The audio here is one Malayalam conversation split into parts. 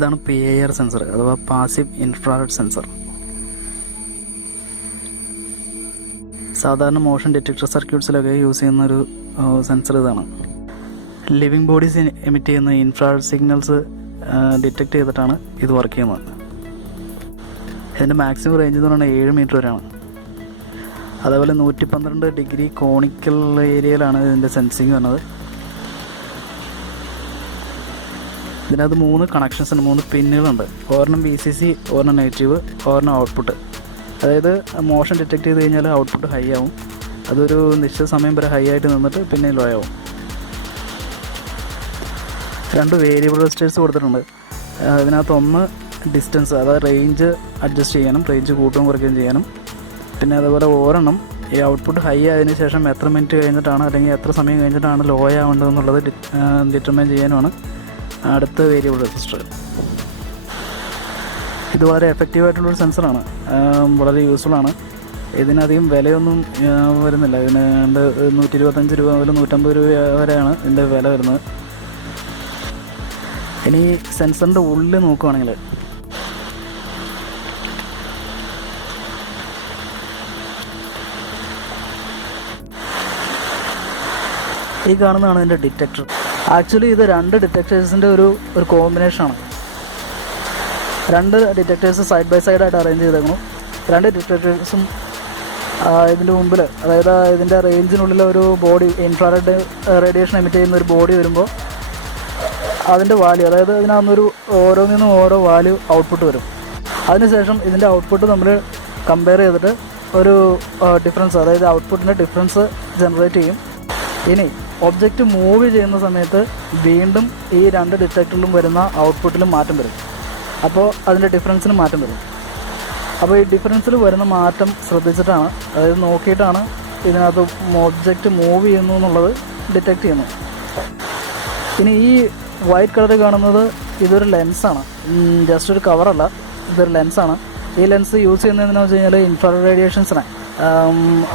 ഇതാണ് PIR സെൻസർ അഥവാ പാസീവ് ഇൻഫ്രാറെഡ് സെൻസർ. സാധാരണ മോഷൻ ഡിറ്റക്ടർ സർക്യൂട്ട്സിലൊക്കെ യൂസ് ചെയ്യുന്ന ഒരു സെൻസർ ഇതാണ്. ലിവിങ് ബോഡീസ് എമിറ്റ് ചെയ്യുന്ന ഇൻഫ്രാറെഡ് സിഗ്നൽസ് ഡിറ്റക്ട് ചെയ്തിട്ടാണ് ഇത് വർക്ക് ചെയ്യുന്നത്. ഇതിൻ്റെ മാക്സിമം റേഞ്ച് എന്ന് പറയുന്നത് 7 മീറ്റർ വരെയാണ്. അതേപോലെ 112 ഡിഗ്രി കോണിക്കൽ ഏരിയയിലാണ് ഇതിൻ്റെ സെൻസിങ് വരുന്നത്. ഇതിനകത്ത് 3 കണക്ഷൻസ് ഉണ്ട്, 3 പിന്നുകളുണ്ട്. ഒരെണ്ണം VCC, ഒരെണ്ണം നെഗറ്റീവ്, ഒരെണ്ണം ഔട്ട്പുട്ട്. അതായത് മോഷൻ ഡിറ്റക്ട് ചെയ്ത് കഴിഞ്ഞാൽ ഔട്ട്പുട്ട് ഹൈ ആവും. അതൊരു നിശ്ചിത സമയം വരെ ഹൈ ആയിട്ട് നിന്നിട്ട് പിന്നെ ലോ ആവും. 2 വേരിയബിൾ റെസിസ്റ്റേഴ്സ് കൊടുത്തിട്ടുണ്ട്. ഇതിനകത്ത് ഒന്ന് ഡിസ്റ്റൻസ്, അതായത് റേഞ്ച് അഡ്ജസ്റ്റ് ചെയ്യാനും റേഞ്ച് കൂട്ടുകയും കുറയ്ക്കുകയും ചെയ്യാനും. പിന്നെ അതുപോലെ ഒരെണ്ണം ഈ ഔട്ട്പുട്ട് ഹൈ ആയതിനു ശേഷം എത്ര മിനിറ്റ് കഴിഞ്ഞിട്ടാണ് അല്ലെങ്കിൽ എത്ര സമയം കഴിഞ്ഞിട്ടാണ് ലോ ആവേണ്ടതെന്നുള്ളത് ഡിറ്റർമൈൻ ചെയ്യാനുമാണ് അടുത്ത വേരിയബിൾ റെസിസ്റ്റർ. ഇത് വളരെ എഫക്റ്റീവായിട്ടുള്ളൊരു സെൻസറാണ്, വളരെ യൂസ്ഫുള്ളാണ്. ഇതിനധികം വിലയൊന്നും വരുന്നില്ല. ഇതിന് 125 രൂപ മുതൽ 150 രൂപ വരെയാണ് ഇതിൻ്റെ വില വരുന്നത്. ഇനി സെൻസറിൻ്റെ ഉള്ളിൽ നോക്കുകയാണെങ്കിൽ ഈ കാണുന്നതാണ് ഇതിൻ്റെ ഡിറ്റക്ടർ. ആക്ച്വലി ഇത് 2 ഡിറ്റക്ടേഴ്സിൻ്റെ ഒരു കോമ്പിനേഷനാണ്. 2 ഡിറ്റക്ടേഴ്സ് സൈഡ് ബൈ സൈഡായിട്ട് അറേഞ്ച് ചെയ്തേക്കുന്നു. 2 ഡിറ്റക്ടേഴ്സും ഇതിൻ്റെ മുമ്പിൽ, അതായത് ഇതിൻ്റെ റേഞ്ചിനുള്ളിൽ ഒരു ബോഡി, ഇൻഫ്രാറെഡ് റേഡിയേഷൻ എമിറ്റ് ചെയ്യുന്ന ഒരു ബോഡി വരുമ്പോൾ അതിൻ്റെ വാല്യൂ, അതായത് ഇതിനകത്തൊരു ഓരോന്നിനും ഓരോ വാല്യൂ ഔട്ട്പുട്ട് വരും. അതിനുശേഷം ഇതിൻ്റെ ഔട്ട്പുട്ട് നമ്മൾ കമ്പയർ ചെയ്തിട്ട് ഒരു ഡിഫറൻസ്, അതായത് ഔട്ട്പുട്ടിൻ്റെ ഡിഫറൻസ് ജനറേറ്റ് ചെയ്യും. ഇനി ഒബ്ജക്റ്റ് മൂവ് ചെയ്യുന്ന സമയത്ത് വീണ്ടും ഈ 2 ഡിറ്റക്ടറിലും വരുന്ന ഔട്ട്പുട്ടിലും മാറ്റം വരും. അപ്പോൾ അതിൻ്റെ ഡിഫറൻസിന് മാറ്റം വരും. അപ്പോൾ ഈ ഡിഫറൻസിൽ വരുന്ന മാറ്റം ശ്രദ്ധിച്ചിട്ടാണ്, അതായത് നോക്കിയിട്ടാണ് ഇതിനകത്ത് ഒബ്ജക്റ്റ് മൂവ് ചെയ്യുന്നു എന്നുള്ളത് ഡിറ്റക്റ്റ് ചെയ്യുന്നത്. ഇനി ഈ വൈറ്റ് കളർ കാണുന്നത് ഇതൊരു ലെൻസാണ്, ജസ്റ്റ് ഒരു കവറല്ല, ഇതൊരു ലെൻസാണ്. ഈ ലെൻസ് യൂസ് ചെയ്യുന്നതെന്ന് വെച്ച് കഴിഞ്ഞാൽ ഇൻഫ്രാറെഡ് റേഡിയേഷൻസിനെ,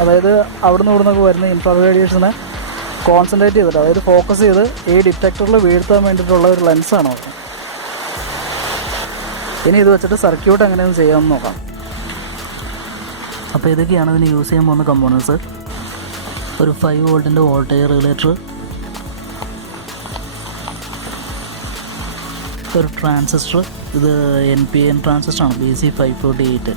അതായത് അവിടുന്ന് ഇവിടുന്നൊക്കെ വരുന്ന ഇൻഫ്രാറെഡ് റേഡിയേഷനെ കോൺസെൻട്രേറ്റ് ചെയ്തിട്ട്, അതായത് ഫോക്കസ് ചെയ്ത് ഈ ഡിറ്റക്ടറിൽ വീഴ്ത്താൻ വേണ്ടിയിട്ടുള്ള ഒരു ലെൻസാണ്. ഇനി ഇത് വെച്ചിട്ട് സർക്യൂട്ട് എങ്ങനെയൊന്നും ചെയ്യാമെന്ന് നോക്കാം. അപ്പോൾ ഇതൊക്കെയാണ് ഇതിന് യൂസ് ചെയ്യാൻ പോകുന്ന കമ്പോണൻസ്. ഒരു 5 വോൾട്ടിൻ്റെ വോൾട്ടേജ് റെഗുലേറ്റർ, ഒരു ട്രാൻസിസ്റ്റർ, ഇത് NPN ട്രാൻസിസ്റ്ററാണ്, BC548.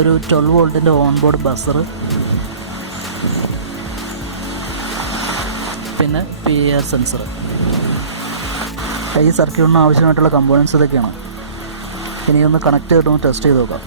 ഒരു 12 വോൾട്ടിൻ്റെ ഓൺ ബോർഡ് ബസർ, പിന്നെ PIR സെൻസർ. ഈ സർക്യൂട്ടിന് ആവശ്യമായിട്ടുള്ള കമ്പോണൻസ് ഇതൊക്കെയാണ്. ഇനി ഒന്ന് കണക്ട് ചെയ്തിട്ടൊന്ന് ടെസ്റ്റ് ചെയ്ത് നോക്കാം.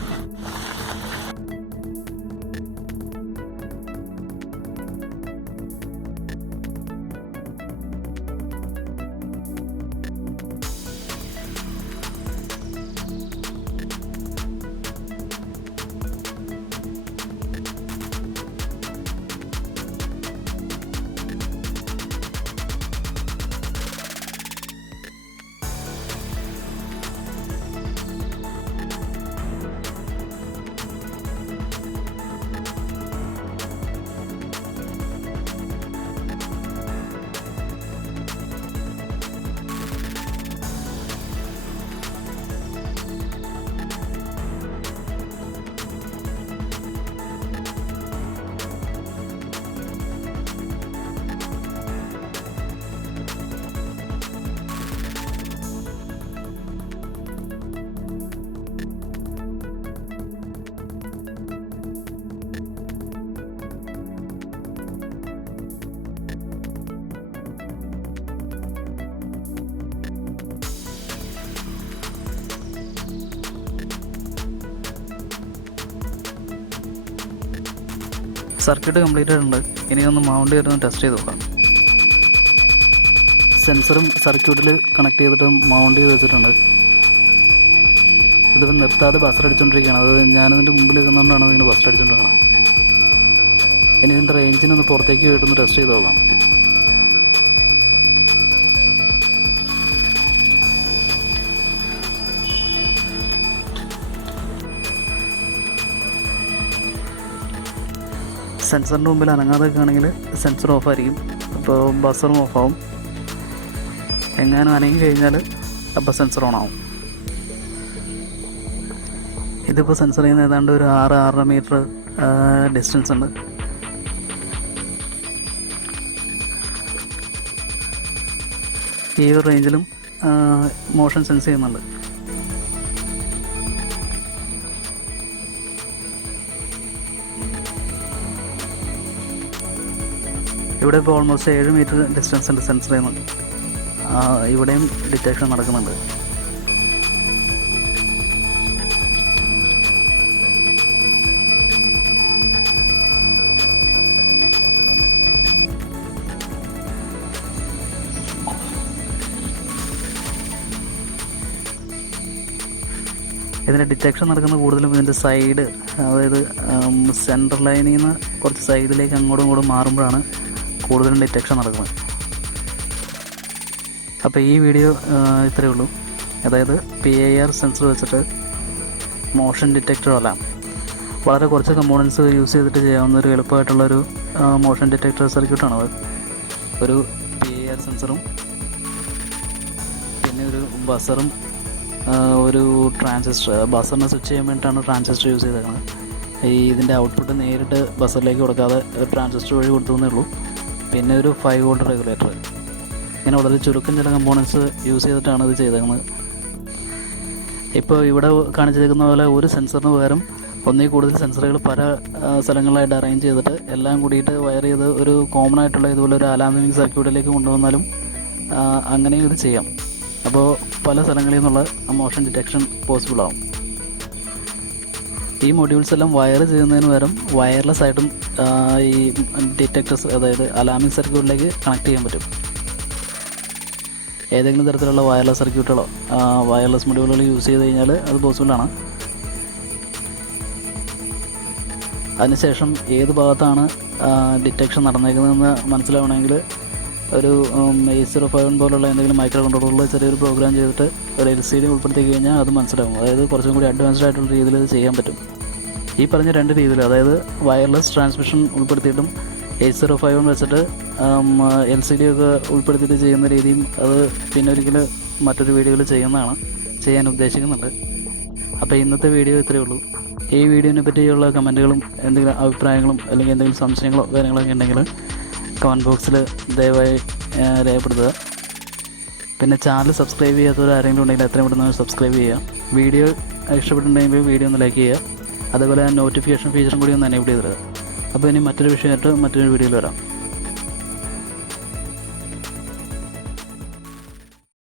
സർക്യൂട്ട് കംപ്ലീറ്റ് ആയിട്ടുണ്ട്. ഇനി ഒന്ന് മൗണ്ട് ചെയ്തൊന്ന് ടെസ്റ്റ് ചെയ്ത് നോക്കാം. സെൻസറും സർക്യൂട്ടിൽ കണക്ട് ചെയ്തിട്ട് മൗണ്ട് ചെയ്ത് വെച്ചിട്ടുണ്ട്. ഇതിപ്പോൾ നിർത്താതെ ബസർ അടിച്ചുകൊണ്ടിരിക്കുകയാണ്. അത് ഞാനതിൻ്റെ മുമ്പിൽ നിൽക്കുന്നതുകൊണ്ടാണ് ഇതിന് ബസർ അടിച്ചുകൊണ്ടിരിക്കുന്നത്. ഇനി ഇതിൻ്റെ റേഞ്ചിനൊന്ന് പുറത്തേക്ക് പോയിട്ടൊന്ന് ടെസ്റ്റ് ചെയ്ത് നോക്കാം. സെൻസറിൻ്റെ മുമ്പിൽ അനങ്ങാതൊക്കെ ആണെങ്കിൽ സെൻസർ ഓഫായിരിക്കും. അപ്പോൾ ബസറും ഓഫാവും. എങ്ങാനും അനങ്ങി കഴിഞ്ഞാൽ അപ്പോൾ സെൻസർ ഓൺ ആവും. ഇതിപ്പോൾ സെൻസർ ചെയ്യുന്ന ഏതാണ്ട് ഒരു 6-6.5 മീറ്റർ ഡിസ്റ്റൻസ് ഉണ്ട്. ഈ ഒരു റേഞ്ചിലും മോഷൻ സെൻസ് ചെയ്യുന്നുണ്ട്. ഇവിടെ ഇപ്പോൾ ഓൾമോസ്റ്റ് 7 മീറ്റർ ഡിസ്റ്റൻസ് ഉണ്ട് സെൻസർ ചെയ്യുന്നത്. ഇവിടെയും ഡിറ്റക്ഷൻ നടക്കുന്നുണ്ട്. ഇതിൻ്റെ ഡിറ്റക്ഷൻ നടക്കുന്നത് കൂടുതലും ഇതിൻ്റെ സൈഡ്, അതായത് സെൻട്രൽ ലൈനിൽ നിന്ന് കുറച്ച് സൈഡിലേക്ക് അങ്ങോട്ടും ഇങ്ങോട്ടും മാറുമ്പോഴാണ് കൂടുതലും ഡിറ്റക്ഷൻ നടക്കുന്നത്. അപ്പോൾ ഈ വീഡിയോ ഇത്രയേ ഉള്ളൂ. അതായത് PIR സെൻസർ വെച്ചിട്ട് മോഷൻ ഡിറ്റക്ടർ അലാം, വളരെ കുറച്ച് കമ്പോണൻസ് യൂസ് ചെയ്തിട്ട് ചെയ്യാവുന്ന ഒരു എളുപ്പമായിട്ടുള്ളൊരു മോഷൻ ഡിറ്റക്ടർ സർക്യൂട്ടാണത്. ഒരു PIR സെൻസറും പിന്നെ ഒരു ബസറും ഒരു ട്രാൻസിസ്റ്റർ. ബസറിനെ സ്വിച്ച് ചെയ്യാൻ വേണ്ടിയിട്ടാണ് ട്രാൻസിസ്റ്റർ യൂസ് ചെയ്തേക്കുന്നത്. ഇതിൻ്റെ ഔട്ട്പുട്ട് നേരിട്ട് ബസറിലേക്ക് കൊടുക്കാതെ ട്രാൻസിസ്റ്റർ വഴി കൊടുത്തതേ ഉള്ളൂ. പിന്നെ ഒരു 5 വോൾട്ട് റെഗുലേറ്റർ. ഇങ്ങനെ വളരെ ചുരുക്കം ചില കമ്പോണൻസ് യൂസ് ചെയ്തിട്ടാണ് ഇത് ചെയ്തേക്കുന്നത്. ഇപ്പോൾ ഇവിടെ കാണിച്ചിരിക്കുന്ന പോലെ ഒരു സെൻസറിന് പകരം ഒന്നിൽ കൂടുതൽ സെൻസറുകൾ പല സ്ഥലങ്ങളിലായിട്ട് അറേഞ്ച് ചെയ്തിട്ട് എല്ലാം കൂടിയിട്ട് വയർ ചെയ്ത് ഒരു കോമൺ ആയിട്ടുള്ള ഇതുപോലെ ഒരു അലാമിംഗ് സർക്യൂട്ടിലേക്ക് കൊണ്ടുവന്നാലും അങ്ങനെയും ഇത് ചെയ്യാം. അപ്പോൾ പല സ്ഥലങ്ങളിൽ നിന്നുള്ള മോഷൻ ഡിറ്റക്ഷൻ പോസിബിൾ ആവും. ഈ മൊഡ്യൂൾസ് എല്ലാം വയർ ചെയ്യുന്നതിന് പകരം വയർലെസ് ആയിട്ടും ഈ ഡിറ്റക്ടേഴ്സ്, അതായത് അലാമിംഗ് സർക്യൂട്ടിലേക്ക് കണക്ട് ചെയ്യാൻ പറ്റും. ഏതെങ്കിലും തരത്തിലുള്ള വയർലെസ് സർക്യൂട്ടുകളോ വയർലെസ് മൊഡ്യൂളുകൾ യൂസ് ചെയ്ത് കഴിഞ്ഞാൽ അത് പോസിബിളാണ്. അതിനുശേഷം ഏത് ഭാഗത്താണ് ഡിറ്റക്ഷൻ നടന്നേക്കുന്നതെന്ന് മനസ്സിലാവണമെങ്കിൽ ഒരു 805 പോലുള്ള എന്തെങ്കിലും മൈക്രോ കൺട്രോളറിൽ ചെറിയൊരു പ്രോഗ്രാം ചെയ്തിട്ട് ഒരു LCD ഉൾപ്പെടുത്തി കഴിഞ്ഞാൽ അത് മനസ്സിലാവും. അതായത് കുറച്ചും കൂടി അഡ്വാൻസ്ഡ് ആയിട്ടുള്ള രീതിയിൽ ഇത് ചെയ്യാൻ പറ്റും. ഈ പറഞ്ഞ 2 രീതിയിൽ, അതായത് വയർലെസ് ട്രാൻസ്മിഷൻ ഉൾപ്പെടുത്തിയിട്ടും 8051 വെച്ചിട്ട് LCD ഒക്കെ ഉൾപ്പെടുത്തിയിട്ട് ചെയ്യുന്ന രീതിയും അത് പിന്നെ ഒരിക്കൽ മറ്റൊരു വീഡിയോയിൽ ചെയ്യാൻ ഉദ്ദേശിക്കുന്നുണ്ട്. അപ്പോൾ ഇന്നത്തെ വീഡിയോ ഇത്രയേ ഉള്ളൂ. ഈ വീഡിയോനെ പറ്റിയുള്ള കമൻറ്റുകളും എന്തെങ്കിലും അഭിപ്രായങ്ങളും അല്ലെങ്കിൽ എന്തെങ്കിലും സംശയങ്ങളോ കാര്യങ്ങളൊക്കെ ഉണ്ടെങ്കിൽ കമൻറ്റ് ബോക്സിൽ ദയവായി രേഖപ്പെടുത്തുക. പിന്നെ ചാനൽ സബ്സ്ക്രൈബ് ചെയ്യാത്തവർ ആരെങ്കിലും ഉണ്ടെങ്കിൽ എത്രയും പെട്ടെന്ന് സബ്സ്ക്രൈബ് ചെയ്യുക. വീഡിയോ ഇഷ്ടപ്പെട്ടിട്ടുണ്ടെങ്കിൽ വീഡിയോ ഒന്ന് ലൈക്ക് ചെയ്യുക. അതേപോലെ നോട്ടിഫിക്കേഷൻ ഫീച്ചറും കൂടി ഒന്ന് എനേബിൾ ചെയ്തിടുക. അപ്പോൾ ഇനി മറ്റൊരു വിഷയമായിട്ട് മറ്റൊരു വീഡിയോയിൽ വരാം.